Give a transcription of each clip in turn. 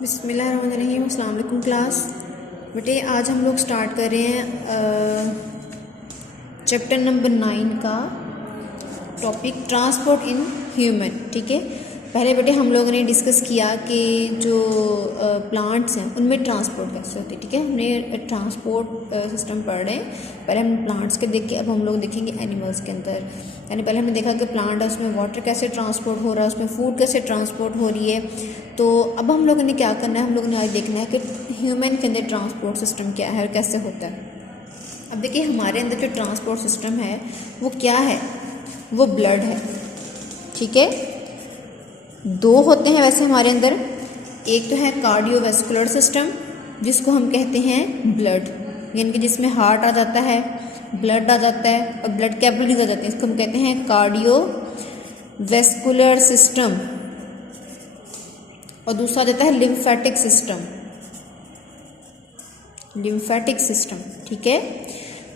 बिस्मिल्लाहिर्रहमानिर्रहीम। अस्सलाम वालेकुम क्लास। बेटे आज हम लोग स्टार्ट कर रहे हैं चैप्टर नंबर 9 का टॉपिक ट्रांसपोर्ट इन ह्यूमन। ठीक है, पहले बेटे हम लोगों ने डिस्कस किया कि जो प्लांट्स हैं उनमें ट्रांसपोर्ट कैसे होती है। ठीक है, हमने ट्रांसपोर्ट सिस्टम पढ़ रहे हैं। पहले हम प्लांट्स के देख के अब हम लोग देखेंगे एनिमल्स के अंदर। यानी पहले हमने देखा कि प्लांट है उसमें वाटर कैसे ट्रांसपोर्ट हो रहा है, उसमें फूड कैसे ट्रांसपोर्ट हो रही है। तो अब हम लोगों ने क्या करना है, हम लोगों ने आज देखना है कि ह्यूमन के अंदर ट्रांसपोर्ट सिस्टम क्या है और कैसे होता है। अब देखिए हमारे अंदर जो ट्रांसपोर्ट सिस्टम है वो क्या है, वो ब्लड है। ठीक है, दो होते हैं वैसे हमारे अंदर। एक तो है कार्डियोवैस्कुलर सिस्टम जिसको हम कहते हैं ब्लड, यानी कि जिसमें हार्ट आ जाता है, ब्लड आ जाता है और ब्लड कैपिलरीज आ जाते हैं। इसको हम कहते हैं कार्डियोवैस्कुलर सिस्टम। और दूसरा देता है लिम्फेटिक सिस्टम, लिम्फेटिक सिस्टम। ठीक है,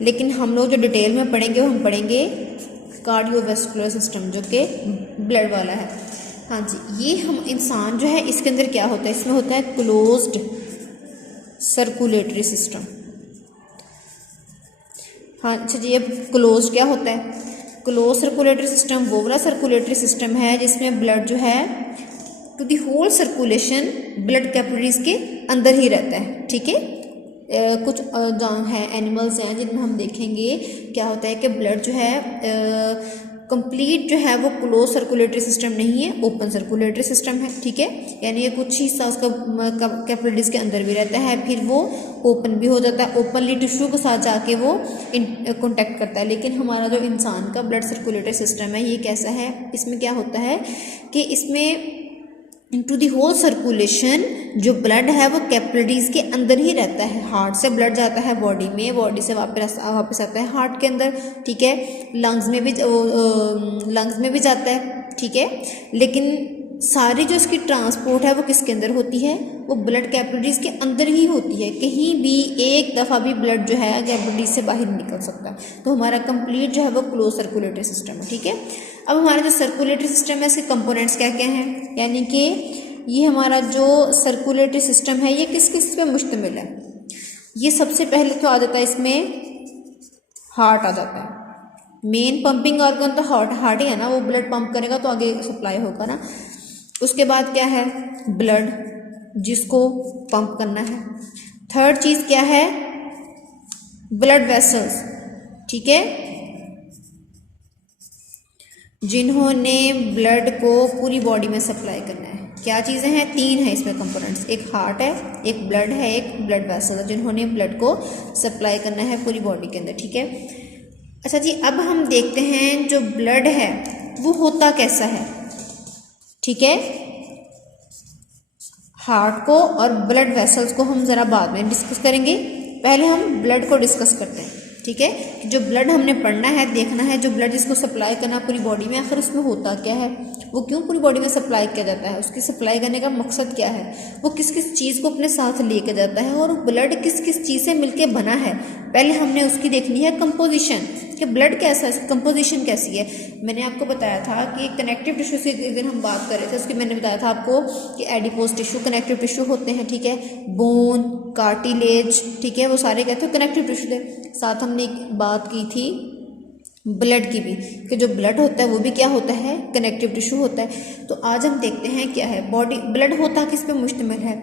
लेकिन हम लोग जो डिटेल में पढ़ेंगे वो हम पढ़ेंगे कार्डियोवैस्कुलर सिस्टम जो कि ब्लड वाला है। हाँ जी, ये हम इंसान जो है इसके अंदर क्या होता है, इसमें होता है क्लोज्ड सर्कुलेटरी सिस्टम। हाँ अच्छा जी, अब क्लोज क्या होता है? क्लोज सर्कुलेटरी सिस्टम वो वाला सर्कुलेटरी सिस्टम है जिसमें ब्लड जो है to the whole circulation blood capillaries के अंदर ही रहता है। ठीक है, कुछ है एनिमल्स हैं जिनमें हम देखेंगे क्या होता है कि ब्लड जो है कंप्लीट जो है वो क्लोज सर्कुलेटरी सिस्टम नहीं है, ओपन सर्कुलेटरी सिस्टम है। ठीक है, यानी ये कुछ हिस्सा उसका कैपिलरीज के अंदर भी रहता है, फिर वो ओपन भी हो जाता है, ओपनली टिश्यू के साथ जाके वो कॉन्टैक्ट करता है। लेकिन हमारा जो इंसान का ब्लड सर्कुलेटरी सिस्टम है ये कैसा है, इसमें क्या होता है कि इसमें टू दी होल सर्कुलेशन जो ब्लड है वो कैपिलरीज के अंदर ही रहता है। हार्ट से ब्लड जाता है बॉडी में, बॉडी से वापस आता है हार्ट के अंदर। ठीक है, लंग्स में भी जाता है। ठीक है, लेकिन सारी जो इसकी ट्रांसपोर्ट है वो किसके अंदर होती है, वो ब्लड कैपिलरीज के अंदर ही होती है। कहीं भी एक दफ़ा भी ब्लड जो है कैपिलरीज से बाहर निकल सकता है। तो हमारा कंप्लीट जो है वो क्लोज सर्कुलेटरी सिस्टम है। ठीक है, अब हमारा जो सर्कुलेटरी सिस्टम है इसके कंपोनेंट्स क्या क्या हैं, यानी कि ये हमारा जो सर्कुलेटरी सिस्टम है ये किस किस पे मुश्तमिल है। ये सबसे पहले तो आ जाता है इसमें हार्ट आ जाता है। मेन पंपिंग ऑर्गन तो हार्ट ही है ना, वो ब्लड पंप करेगा तो आगे सप्लाई होगा ना। उसके बाद क्या है, ब्लड जिसको पंप करना है। थर्ड चीज़ क्या है, ब्लड वेसल्स। ठीक है, जिन्होंने ब्लड को पूरी बॉडी में सप्लाई करना है। क्या चीज़ें हैं, तीन है इसमें कंपोनेंट्स, एक हार्ट है, एक ब्लड है, एक ब्लड वेसल है, जिन्होंने ब्लड को सप्लाई करना है पूरी बॉडी के अंदर। ठीक है, अच्छा जी, अब हम देखते हैं जो ब्लड है वो होता कैसा है। ठीक है, हार्ट को और ब्लड वेसल्स को हम ज़रा बाद में डिस्कस करेंगे, पहले हम ब्लड को डिस्कस करते हैं। ठीक है, जो ब्लड हमने पढ़ना है, देखना है, जो ब्लड जिसको सप्लाई करना पूरी बॉडी में, आखिर उसमें होता क्या है, वो क्यों पूरी बॉडी में सप्लाई किया जाता है, उसकी सप्लाई करने का मकसद क्या है, वो किस किस चीज़ को अपने साथ लेके जाता है और ब्लड किस किस चीज़ से मिलके बना है। पहले हमने उसकी देखनी है कंपोजिशन कि ब्लड कैसा है, कंपोजिशन कैसी है। मैंने आपको बताया था कि कनेक्टिव टिश्यू से एक दिन हम बात कर रहे थे, उसकी मैंने बताया था आपको कि एडिपोज टिश्यू कनेक्टिव टिश्यू होते हैं। ठीक है, बोन, कार्टिलेज, ठीक है, वो सारे कहते हैं कनेक्टिव टिश्यू थे। साथ हमने एक बात की थी ब्लड की भी कि जो ब्लड होता है वो भी क्या होता है, कनेक्टिव टिश्यू होता है। तो आज हम देखते हैं क्या है बॉडी ब्लड होता किस पे मुश्तमिल है।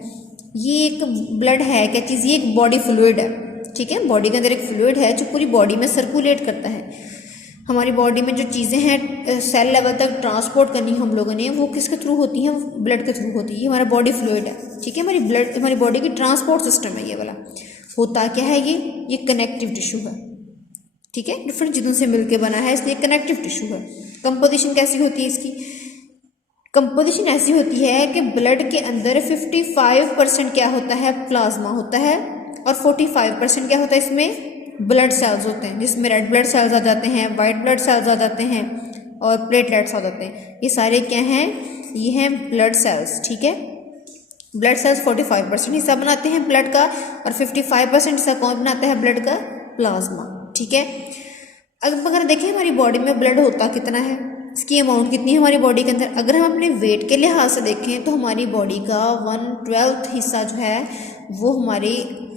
ये एक ब्लड है क्या चीज़, ये एक बॉडी फ्लूइड है। ठीक है, बॉडी के अंदर एक फ्लूइड है जो पूरी बॉडी में सर्कुलेट करता है। हमारी बॉडी में जो चीज़ें हैं सेल लेवल तक ट्रांसपोर्ट करनी हम लोगों ने, वो किसके थ्रू होती हैं, ब्लड के थ्रू होती है। ये हमारा बॉडी फ्लूइड है। ठीक है, हमारी बॉडी की ट्रांसपोर्ट सिस्टम है ये वाला। होता क्या है, ये कनेक्टिव टिश्यू है। ठीक है, डिफरेंट चीज़ों से मिलकर बना है इसलिए कनेक्टिव टिश्यू है। कंपोजिशन कैसी होती है इसकी, कंपोजिशन ऐसी होती है कि ब्लड के अंदर 55% क्या होता है, प्लाज्मा होता है, और 45% क्या होता है, इसमें ब्लड सेल्स होते हैं, जिसमें रेड ब्लड सेल्स आ जाते हैं, वाइट ब्लड सेल्स आ जाते हैं और प्लेटलेट्स आ जाते हैं। ये सारे क्या हैं, ये हैं ब्लड सेल्स। ठीक है, ब्लड सेल्स 45% हिस्सा बनाते हैं ब्लड का और 55% हिस्सा कौन बनाता है, ब्लड का, प्लाज्मा। ठीक है, अब अगर देखें हमारी बॉडी में ब्लड होता कितना है, इसकी अमाउंट कितनी है हमारी बॉडी के अंदर। अगर हम अपने वेट के लिहाज से देखें तो हमारी बॉडी का 1/12 हिस्सा जो है वो हमारे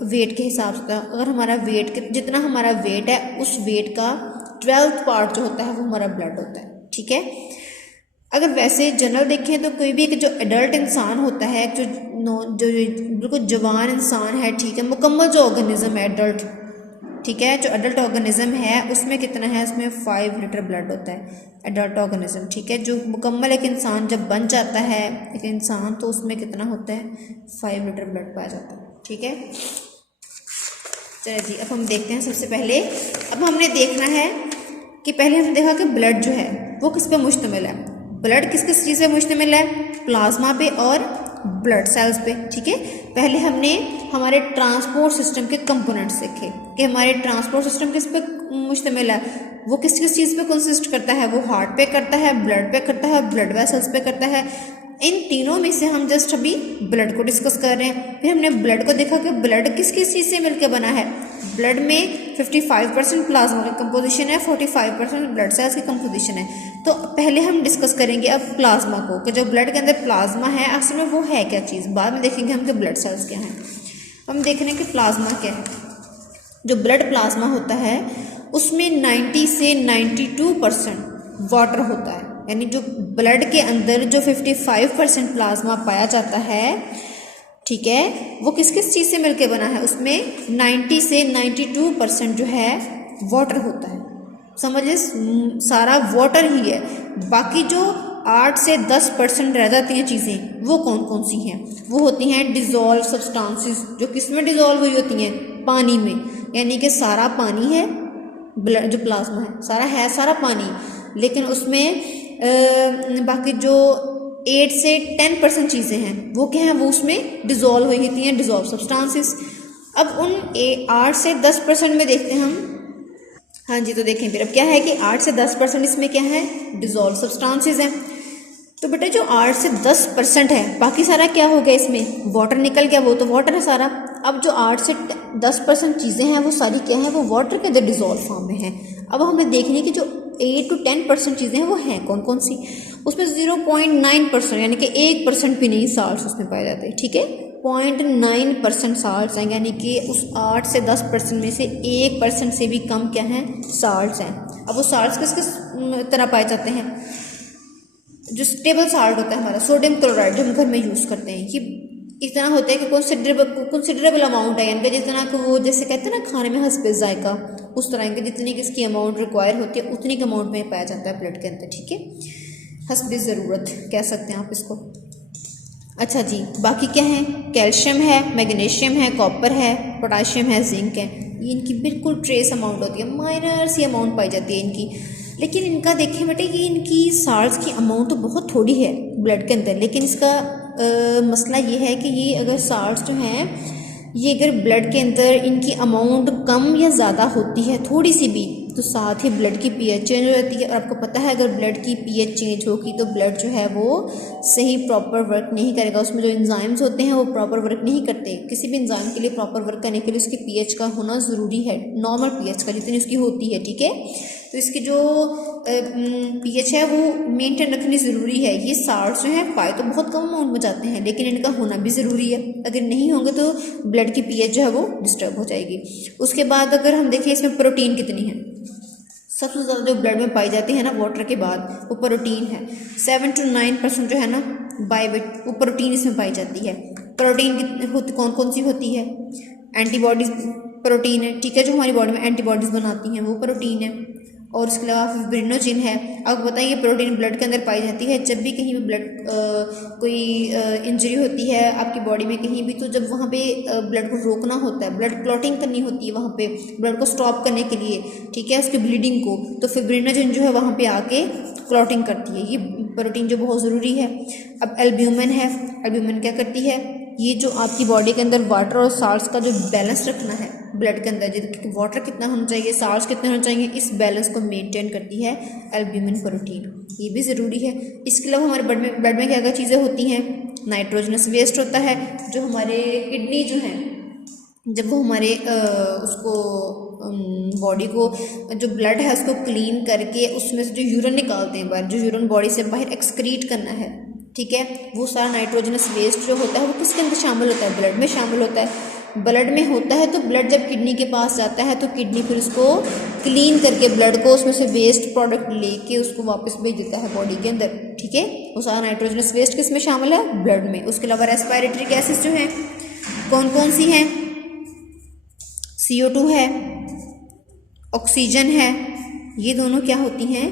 वेट के हिसाब से, अगर हमारा वेट जितना हमारा वेट है उस वेट का 12th पार्ट जो होता है वो हमारा ब्लड होता है, ठीक है। अगर वैसे जनरल देखें तो कोई भी एक जो एडल्ट इंसान होता है, जो बिल्कुल जवान इंसान है, ठीक है, मुकम्मल जो ऑर्गेनिज्म है एडल्ट, ठीक है, जो एडल्ट ऑर्गेनिज्म है उसमें कितना है, उसमें 5 लीटर ब्लड होता है एडल्ट ऑर्गेनिज्म, ठीक है। जो मुकम्मल एक इंसान जब बन जाता है एक इंसान तो उसमें कितना होता है, 5 लीटर ब्लड पाया जाता है, ठीक है। चलिए जी, अब हम देखते हैं। सबसे पहले अब हमने देखना है कि पहले हमने देखा कि ब्लड जो है वो किस पे मुश्तमिल है। ब्लड किस किस चीज़ पे मुश्तमिल है, प्लाज्मा पे और ब्लड सेल्स पे, ठीक है। पहले हमने हमारे ट्रांसपोर्ट सिस्टम के कंपोनेंट्स देखे कि हमारे ट्रांसपोर्ट सिस्टम किस पे मुश्तमिल है, वो किस किस चीज़ पे कंसिस्ट करता है, वो हार्ट पे करता है, ब्लड पे करता है, ब्लड वेसल्स पे करता है। इन तीनों में से हम जस्ट अभी ब्लड को डिस्कस कर रहे हैं। फिर हमने ब्लड को देखा कि ब्लड किस किस चीज़ से मिलकर बना है। ब्लड में 55% प्लाज्मा की कंपोजिशन है, 45% ब्लड सेल्स की कंपोजिशन है। तो पहले हम डिस्कस करेंगे अब प्लाज्मा को कि जो ब्लड के अंदर प्लाज्मा है असल में वो है क्या चीज़, बाद में देखेंगे हम कि ब्लड सेल्स क्या हैं। हम देख रहे हैं कि प्लाज्मा क्या है। जो ब्लड प्लाज्मा होता है उसमें 90 से 92% वाटर होता है, यानी जो ब्लड के अंदर जो 55% प्लाज्मा पाया जाता है, ठीक है, वो किस किस चीज़ से मिलके बना है, उसमें 90 से 92% जो है वाटर होता है। समझिए सारा वाटर ही है। बाकी जो 8 से 10% रह जाती हैं चीज़ें वो कौन कौन सी हैं, वो होती हैं डिज़ोल्व सब्सटेंसेस, जो किस में डिज़ोल्व हुई होती हैं, पानी में। यानी कि सारा पानी है, ब्लड जो प्लाज्मा है सारा पानी, लेकिन उसमें बाकी जो 8 से 10% चीज़ें हैं वो क्या हैं, वो उसमें डिज़ोल्व हुई होती हैं, डिज़ोल्व सब्सटेंसेस। अब उन 8 से 10% में देखते हैं हम, हाँ जी, तो देखें फिर अब क्या है कि 8 से 10% इसमें क्या है, डिज़ोल्व सब्सटेंसेस हैं। तो बेटा जो 8 से 10% है बाकी सारा क्या हो गया, इसमें वाटर निकल गया, वो तो वाटर है सारा। अब जो 8 से 10% चीज़ें हैं वो सारी क्या हैं, वो वाटर के अंदर डिज़ोल्व फॉर्म में हैं। अब हमें देखने की जो 8 to 10% चीज़ें हैं वो हैं कौन कौन सी। उसमें 0.9% यानी कि 1% भी नहीं साल्ट्स उसमें पाए जाते हैं, ठीक है। 0.9% साल्ट्स हैं, यानी कि उस 8 से 10% में से 1% से भी कम क्या हैं, साल्ट्स हैं। अब वो साल्ट्स किस किस तरह पाए जाते हैं, जो स्टेबल साल्ट होता है हमारा सोडियम क्लोराइड जो हम घर में यूज़ करते हैं, ये इतना होता है कि कंसिडरेबल अमाउंट है, यानी कि जितना कि वो जैसे कहते हैं ना खाने में हस्बे जायका, उस तरह के जितनी किसकी अमाउंट रिक्वायर होती है उतनी के अमाउंट में पाया जाता है ब्लड के अंदर, ठीक है, हस्बे ज़रूरत कह सकते हैं आप इसको। अच्छा जी, बाकी क्या है, कैल्शियम है, मैग्नीशियम है, कॉपर है, पोटाशियम है, जिंक है। ये इनकी बिल्कुल ट्रेस अमाउंट होती है, माइनर सी अमाउंट पाई जाती है इनकी। लेकिन इनका देखें बेटे कि इनकी साल्ट्स की अमाउंट तो बहुत थोड़ी है ब्लड के अंदर, लेकिन इसका मसला ये है कि ये अगर साल्ट्स जो हैं ये अगर ब्लड के अंदर इनकी अमाउंट कम या ज़्यादा होती है थोड़ी सी भी, तो साथ ही ब्लड की पीएच चेंज हो जाती है। और आपको पता है अगर ब्लड की पीएच चेंज होगी तो ब्लड जो है वो सही प्रॉपर वर्क नहीं करेगा, उसमें जो एंजाइम्स होते हैं वो प्रॉपर वर्क नहीं करते। किसी भी एंजाइम के लिए प्रॉपर वर्क करने के लिए उसकी पीएच का होना ज़रूरी है, नॉर्मल पीएच का जितनी उसकी होती है, ठीक है। तो इसकी जो पीएच है वो मेंटेन रखनी ज़रूरी है। ये साल्ट्स जो हैं पाए तो बहुत कम अमाउंट में जाते हैं, लेकिन इनका होना भी ज़रूरी है। अगर नहीं होंगे तो ब्लड की पीएच जो है वो डिस्टर्ब हो जाएगी। उसके बाद अगर हम देखें इसमें प्रोटीन कितनी है, सबसे ज़्यादा जो ब्लड में पाई जाती है ना वाटर के बाद वो प्रोटीन है। 7 to 9% जो है ना बाय वेट वो प्रोटीन इसमें पाई जाती है। प्रोटीन कौन कौन सी होती है, एंटीबॉडीज़ प्रोटीन है, ठीक है, जो हमारी बॉडी में एंटीबॉडीज़ बनाती हैं वो प्रोटीन है। और उसके अलावा फिब्रिनोजिन है। आपको बताइए प्रोटीन ब्लड के अंदर पाई जाती है जब भी कहीं भी ब्लड कोई इंजरी होती है आपकी बॉडी में कहीं भी, तो जब वहाँ पे ब्लड को रोकना होता है, ब्लड क्लॉटिंग करनी होती है वहाँ पे ब्लड को स्टॉप करने के लिए, ठीक है, उसकी ब्लीडिंग को, तो फिब्रिनोजिन जो है वहाँ पे आके क्लॉटिंग करती है। ये प्रोटीन जो बहुत ज़रूरी है। अब एल्ब्यूमिन है, एल्ब्यूमिन क्या करती है, ये जो आपकी बॉडी के अंदर वाटर और साल्ट्स का जो बैलेंस रखना है ब्लड के अंदर, वाटर कितना होना चाहिए, साल्ट्स कितने होने चाहिए, इस बैलेंस को मेंटेन करती है एल्ब्यूमिन प्रोटीन, ये भी ज़रूरी है। इसके अलावा हमारे ब्लड में क्या क्या चीज़ें होती हैं, नाइट्रोजनस वेस्ट होता है, जो हमारे किडनी जो हैं जब वो हमारे उसको बॉडी को जो ब्लड है उसको क्लीन करके उसमें से जो यूरिन निकालते हैं बाहर, जो यूरिन बॉडी से बाहर एक्सक्रीट करना है, ठीक है, वो सारा नाइट्रोजनस वेस्ट जो होता है वो किसके अंदर शामिल होता है? ब्लड में शामिल होता है। ब्लड में होता है तो ब्लड जब किडनी के पास जाता है तो किडनी फिर उसको क्लीन करके ब्लड को उसमें से वेस्ट प्रोडक्ट लेके उसको वापस भेज देता है बॉडी के अंदर, ठीक है। वो सारा नाइट्रोजनस वेस्ट किस में शामिल है? ब्लड में। उसके अलावा रेस्पिरेटरी गैसेस जो हैं कौन कौन सी हैं? CO2 है, ऑक्सीजन है, ये दोनों क्या होती हैं?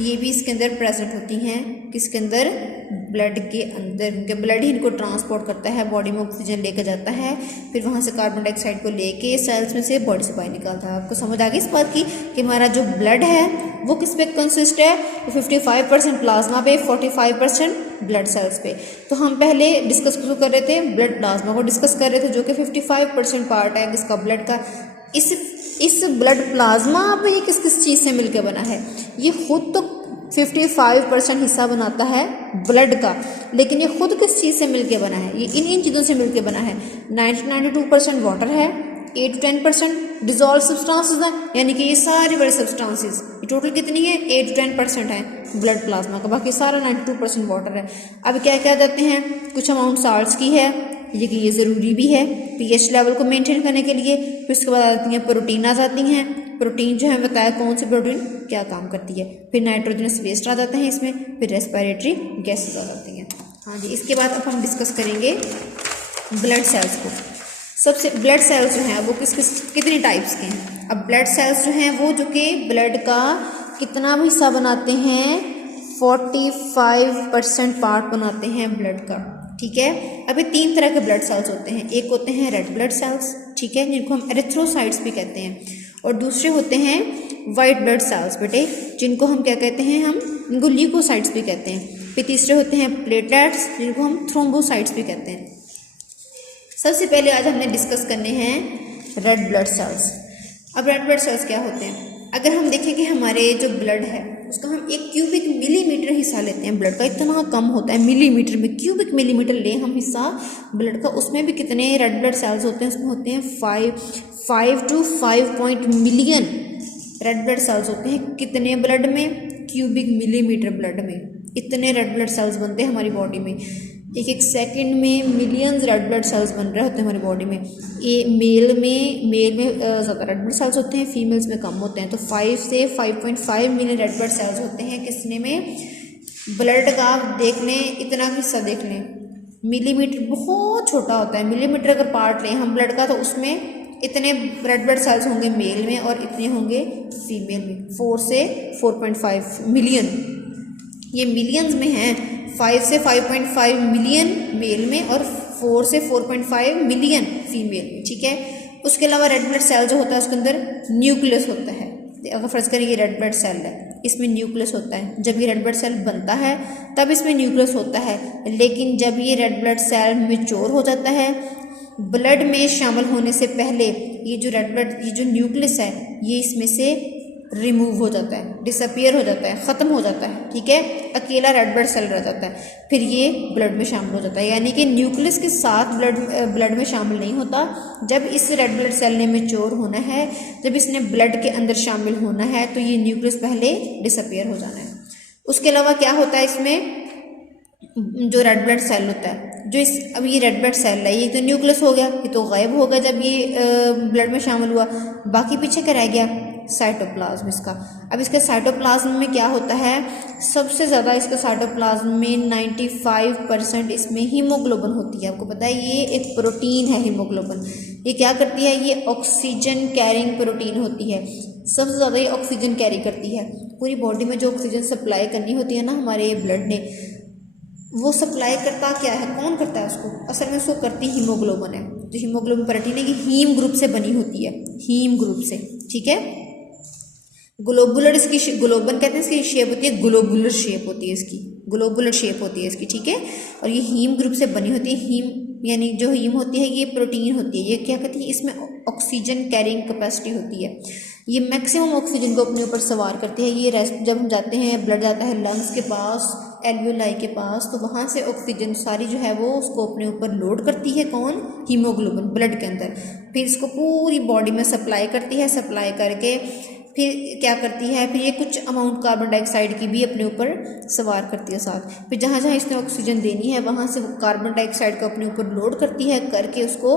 ये भी इसके अंदर प्रेजेंट होती हैं, किसके अंदर? ब्लड के अंदर, क्योंकि ब्लड ही इनको ट्रांसपोर्ट करता है, बॉडी में ऑक्सीजन लेकर जाता है, फिर वहाँ से कार्बन डाइऑक्साइड को लेके सेल्स में से बॉडी से बाहर निकालता है। आपको समझ आ गई इस बात की कि हमारा जो ब्लड है वो किस पे कंसिस्ट है? 55% प्लाज्मा पे, 45% ब्लड सेल्स पे। तो हम पहले डिस्कस कर रहे थे, ब्लड प्लाज्मा को डिस्कस कर रहे थे जो कि 55% पार्ट है किसका? ब्लड का। इस ब्लड प्लाज्मा पे ये किस किस चीज़ से मिलकर बना है? ये खुद तो 55% हिस्सा बनाता है ब्लड का, लेकिन ये खुद किस चीज़ से मिलके बना है? ये इन चीज़ों से मिलके बना है। 92% वाटर है, 8 to 10% डिजॉल्व सब्सटेंसेस हैं, यानी कि ये सारी बड़ी सब्सटेंसेस, ये टोटल कितनी है? 8 to 10% है ब्लड प्लाज्मा का, बाकी सारा 92% वाटर है। अब क्या क्या जाते हैं? कुछ अमाउंट साल्ट्स की है, ये ज़रूरी भी है pH लेवल को मेंटेन करने के लिए। फिर उसके बाद आती हैं प्रोटीन आ जाती हैं। प्रोटीन जो है बताया कौन सी प्रोटीन क्या काम करती है। फिर नाइट्रोजनस वेस्ट आ जाते हैं इसमें, फिर रेस्पिरेटरी गैसेस आ जाती हैं। हाँ जी, इसके बाद अब हम डिस्कस करेंगे ब्लड सेल्स को। सबसे ब्लड सेल्स जो हैं वो कितनी टाइप्स के हैं? अब ब्लड सेल्स जो हैं वो जो कि ब्लड का कितना भी हिस्सा बनाते हैं? 45% पार्ट बनाते हैं ब्लड का, ठीक है। अभी 3 तरह के ब्लड सेल्स होते हैं। एक होते हैं रेड ब्लड सेल्स, ठीक है, जिनको हम एरिथ्रोसाइट्स भी कहते हैं, और दूसरे होते हैं वाइट ब्लड सेल्स बेटे, जिनको हम क्या कहते हैं? इनको ल्यूकोसाइट्स भी कहते हैं। फिर तीसरे होते हैं प्लेटलेट्स, जिनको हम थ्रोम्बोसाइट्स भी कहते हैं। सबसे पहले आज हमने डिस्कस करने हैं रेड ब्लड सेल्स। अब रेड ब्लड सेल्स क्या होते हैं? अगर हम देखें कि हमारे जो ब्लड है उसका हम 1 क्यूबिक मिलीमीटर हिस्सा लेते हैं, ब्लड का इतना कम होता है मिलीमीटर में, क्यूबिक मिलीमीटर लें हम हिस्सा ब्लड का, उसमें भी कितने रेड ब्लड सेल्स होते हैं? उसमें होते हैं 5 to 5 million red blood cells होते हैं। कितने ब्लड में? क्यूबिक मिलीमीटर ब्लड में इतने रेड ब्लड सेल्स बनते हैं हमारी बॉडी में। एक सेकंड में मिलियंस रेड ब्लड सेल्स बन रहे होते हैं हमारी बॉडी में। ये मेल में ज़्यादा रेड ब्लड सेल्स होते हैं, फीमेल्स में कम होते हैं। तो 5 से 5.5 मिलियन रेड ब्लड सेल्स होते हैं किसने में? ब्लड का। देख लें, इतना हिस्सा देख लें, मिलीमीटर बहुत छोटा होता है। मिलीमीटर अगर पार्ट लें हम ब्लड का तो उसमें इतने रेड ब्लड सेल्स होंगे मेल में और इतने होंगे फीमेल में। 4 से 4.5 मिलियन, ये मिलियंस में हैं। 5 से 5.5 मिलियन मेल में और 4 से 4.5 मिलियन फीमेल में, ठीक है। उसके अलावा रेड ब्लड सेल जो होता है उसके अंदर न्यूक्लियस होता है। अगर फर्ज करें ये रेड ब्लड सेल है, इसमें न्यूक्लियस होता है। जब ये रेड ब्लड सेल बनता है तब इसमें न्यूक्लियस होता है, लेकिन जब ये रेड ब्लड सेल मैच्योर हो जाता है, ब्लड में शामिल होने से पहले ये जो रेड ब्लड, ये जो न्यूक्लियस है ये इसमें से रिमूव हो जाता है, डिसअपियर हो जाता है, ख़त्म हो जाता है, ठीक है। अकेला रेड ब्लड सेल रह जाता है, फिर ये ब्लड में शामिल हो जाता है। यानी कि न्यूक्लियस के साथ ब्लड में शामिल नहीं होता। जब इस रेड ब्लड सेल ने मैच्योर होना है, जब इसने ब्लड के अंदर शामिल होना है, तो ये न्यूक्लियस पहले डिसअपियर हो जाना है। उसके अलावा क्या होता है इसमें? जो रेड ब्लड सेल होता है, अब ये रेड ब्लड सेल है, ये तो न्यूक्लियस हो गया, ये तो गायब हो गया जब ये ब्लड में शामिल हुआ। बाकी पीछे क्या रह गया? साइटोप्लाज्म इसका। अब इसके साइटोप्लाज्म में क्या होता है? सबसे ज़्यादा इसके साइटोप्लाज्म में 95% इसमें हीमोग्लोबिन होती है। आपको पता है ये एक प्रोटीन है हीमोग्लोबिन। ये क्या करती है? ये ऑक्सीजन कैरिंग प्रोटीन होती है। सबसे ज़्यादा ये ऑक्सीजन कैरी करती है। पूरी बॉडी में जो ऑक्सीजन सप्लाई करनी होती है ना हमारे ब्लड ने, वो सप्लाई करता क्या है? कौन करता है उसको? असल में उसको करती हीमोग्लोबिन है। जो हीमोग्लोबिन प्रोटीन है ये हीम ग्रुप से बनी होती है, हीम ग्रुप से, ठीक है। ग्लोबुलर इसकी ग्लोबन कहते हैं, इसकी शेप होती है ग्लोबुलर शेप होती है इसकी, ग्लोबुलर शेप होती है इसकी, ठीक है। और ये हीम ग्रुप से बनी होती है। हीम यानी जो हीम होती है ये प्रोटीन होती है। ये क्या कहती है? इसमें ऑक्सीजन कैरिंग कैपेसिटी होती है। ये मैक्सिमम ऑक्सीजन को अपने ऊपर सवार करती है। ये रेस्ट जब हम जाते हैं, ब्लड जाता है लंग्स के पास, एल्वियोलाई के पास, तो वहाँ से ऑक्सीजन सारी जो है वो उसको अपने ऊपर लोड करती है, कौन, हीमोग्लोबिन ब्लड के अंदर, फिर इसको पूरी बॉडी में सप्लाई करती है, सप्लाई करके फिर क्या करती है, फिर ये कुछ अमाउंट कार्बन डाइऑक्साइड की भी अपने ऊपर सवार करती है साथ, फिर जहाँ जहाँ इसने ऑक्सीजन देनी है वहाँ से कार्बन डाइऑक्साइड को अपने ऊपर लोड करती है, करके उसको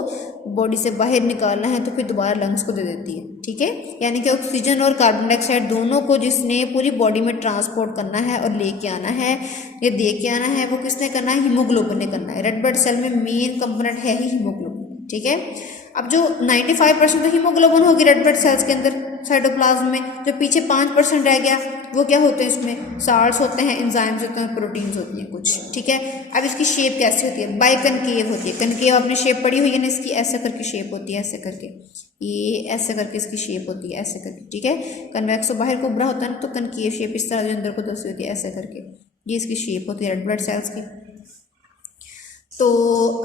बॉडी से बाहर निकालना है तो फिर दोबारा लंग्स को दे देती है, ठीक है। यानी कि ऑक्सीजन और कार्बन डाइऑक्साइड दोनों को जिसने पूरी बॉडी में ट्रांसपोर्ट करना है और लेके आना है या दे के आना है, वो किसने करना है, हीमोग्लोबिन ने करना है। रेड ब्लड सेल में मेन कंपोनेंट है ही हीमोग्लोबिन, ठीक है। अब जो 95% तो हीमोग्लोबिन होगी रेड ब्लड सेल्स के अंदर साइटोप्लाज्म में, जो पीछे 5% रह गया वो क्या होते हैं, इसमें साल्ट्स होते हैं, एंजाइम्स होते हैं, प्रोटीन्स होती हैं कुछ, ठीक है। अब इसकी शेप कैसी होती है, बाइकनकेव होती है। कनकेव आपने शेप पढ़ी हुई है ना, इसकी ऐसे करके शेप होती है, ऐसे करके, ये ऐसे करके इसकी शेप होती है, ऐसे करके, ठीक है। कन्वेक्स तो बाहर को उभरा होता है ना, तो कनकेव शेप इस तरह जो अंदर को दर्शी होती है, ऐसे करके, ये इसकी शेप होती है रेड ब्लड सेल्स की। तो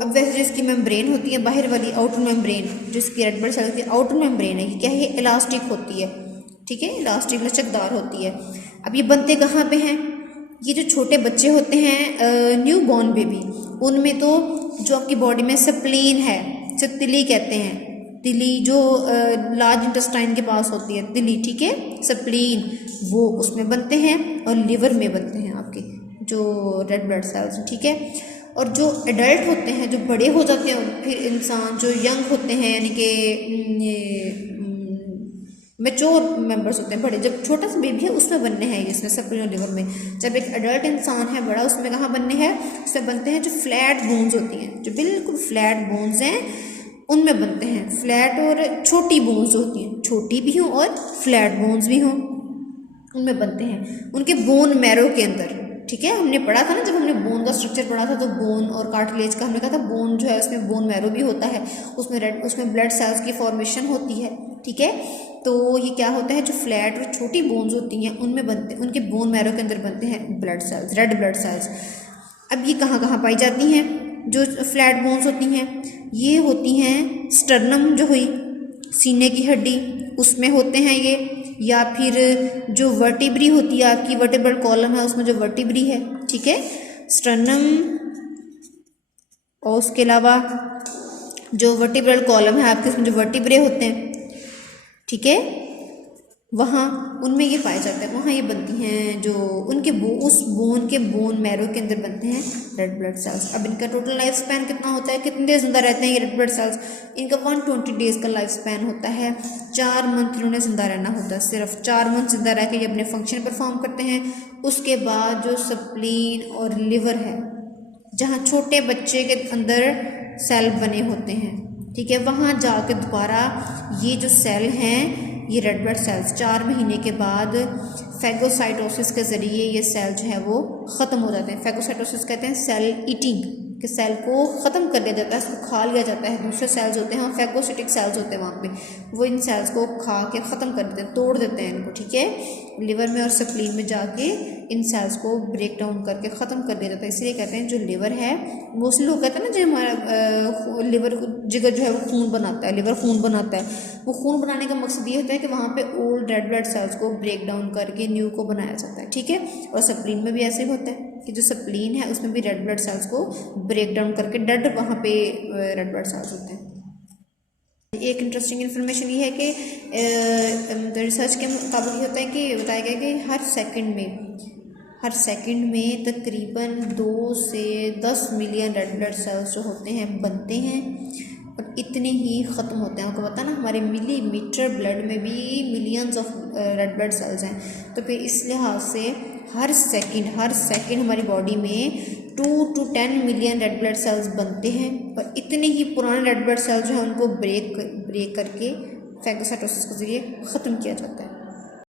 अब वैसे जो इसकी मेम्ब्रेन होती है बाहर वाली, आउटर मेम्ब्रेन, जो इसकी रेड ब्लड सेल्स की आउटर मेम्ब्रेन है, ये क्या है, ये इलास्टिक होती है, ठीक है, इलास्टिक लचकदार होती है। अब ये बनते कहाँ पे हैं, ये जो छोटे बच्चे होते हैं न्यू बॉर्न बेबी, उनमें तो जो आपकी बॉडी में स्प्लीन है, जो तिली कहते हैं, तिली जो लार्ज इंटेस्टाइन के पास होती है तिली, ठीक है, स्प्लीन, वो उसमें बनते हैं और लिवर में बनते हैं आपके जो रेड ब्लड सेल्स, ठीक है। और जो एडल्ट होते हैं, जो बड़े हो जाते हैं, फिर इंसान जो यंग होते हैं, यानी कि मैच्योर मेंबर्स होते हैं, बड़े, जब छोटा सा बेबी है उसमें बनने हैं ये, इसमें स्प्लीन और लिवर में। जब एक एडल्ट इंसान है बड़ा, उसमें कहाँ बनने हैं, उसमें बनते हैं जो फ्लैट बोन्स होती हैं, जो बिल्कुल फ्लैट बोन्स हैं उनमें बनते हैं। फ्लैट और छोटी बोन्स होती हैं, छोटी भी हों और फ्लैट बोन्स भी हों, उनमें बनते हैं, उनके बोन मैरो के अंदर, ठीक है। हमने पढ़ा था ना, जब हमने बोन का स्ट्रक्चर पढ़ा था, तो बोन और कार्टिलेज का हमने कहा था, बोन जो है उसमें बोन मैरो भी होता है, उसमें ब्लड सेल्स की फॉर्मेशन होती है, ठीक है। तो ये क्या होता है, जो फ्लैट और छोटी बोन्स होती हैं उनमें बनते, उनके बोन मैरो के अंदर बनते हैं blood cells, red blood cells. अब ये कहाँ कहाँ पाई जाती हैं, जो फ्लैट बोन्स होती हैं, ये होती हैं स्टर्नम जो हुई, सीने की हड्डी, उसमें होते हैं ये, या फिर जो वर्टिब्री होती है आपकी, वर्टिब्रल कॉलम है उसमें जो वर्टिब्री है, ठीक है, स्टर्नम, और उसके अलावा जो वर्टिब्रल कॉलम है आपके, उसमें जो वर्टिब्रे होते हैं, ठीक है, वहाँ उनमें ये पाए जाते हैं, वहाँ ये बनती हैं जो उनके उस बोन के बोन मैरो के अंदर बनते हैं रेड ब्लड सेल्स। अब इनका टोटल लाइफ स्पैन कितना होता है, कितने देर जिंदा रहते हैं ये रेड ब्लड सेल्स, इनका 120 डेज का लाइफ स्पैन होता है। 4 मंथ इन्होंने जिंदा रहना होता है, सिर्फ 4 मंथ जिंदा रह के ये अपने फंक्शन परफॉर्म करते हैं। उसके बाद जो स्प्लीन और लिवर है, जहाँ छोटे बच्चे के अंदर सेल बने होते हैं, ठीक है, वहाँ जाके दोबारा ये जो सेल हैं, ये रेड ब्लड सेल्स 4 महीने के बाद फैगोसाइटोसिस के ज़रिए ये सेल जो है वो ख़त्म हो जाते हैं। फैगोसाइटोसिस कहते हैं सेल ईटिंग, कि सेल को ख़त्म कर दिया जाता है, इसको खा लिया जाता है। दूसरे सेल्स होते हैं, फैगोसिटिक सेल्स होते हैं वहाँ पे, वो इन सेल्स को खा के ख़त्म कर देते हैं, तोड़ देते हैं इनको, ठीक है। लिवर में और स्प्लीन में जाके इन सेल्स को ब्रेक डाउन करके ख़त्म कर दिया जाता है। इसलिए कहते हैं जो लिवर है, मोस्टली लोग कहते हैं ना, जो हमारा लिवर जिगर जो है वो खून बनाता है, लिवर खून बनाता है, वो खून बनाने का मकसद ये होता है कि वहाँ पे ओल्ड रेड ब्लड सेल्स को ब्रेक डाउन करके न्यू को बनाया जाता है, ठीक है। और स्प्लीन में भी ऐसे ही होता है कि जो स्प्लीन है उसमें भी रेड ब्लड सेल्स को ब्रेक डाउन करके डेड वहाँ पे रेड ब्लड सेल्स होते हैं। एक इंटरेस्टिंग इन्फॉर्मेशन ये है कि रिसर्च के मुताबिक ये होता है कि बताया गया कि हर सेकंड में तकरीबन 2 से 10 मिलियन रेड ब्लड सेल्स जो होते हैं बनते हैं, और इतने ही ख़त्म होते हैं। आपको पता ना, हमारे मिलीमीटर ब्लड में भी millions of red blood cells हैं। तो फिर इस लिहाज से हर सेकंड हमारी बॉडी में 2 to 10 million red blood cells बनते हैं, और इतने ही पुराने रेड ब्लड सेल्स जो हैं उनको ब्रेक करके फैगोसाइटोसिस के ज़रिए ख़त्म किया जाता है।